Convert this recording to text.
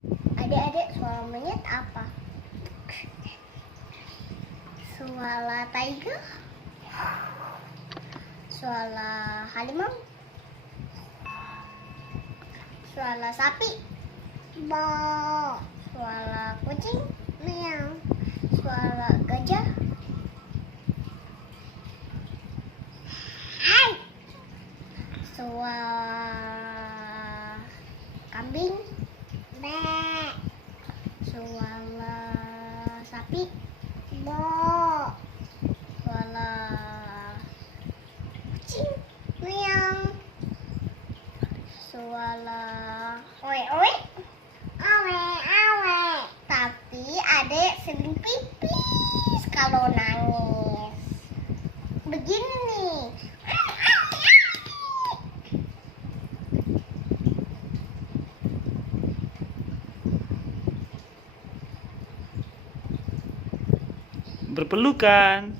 Adik-adik, suara monyet apa? Suara tiger? Suara harimau? Suara sapi? Bo. Suara kucing? Meow. Suara gajah? Hai. Suara kambing? Be. Suara sapi? Bo. Suara kucing? Meow. Suara oe oe? Awe awe. Tapi adek sering pipis kalau nangis. Begini nih. Berpelukan.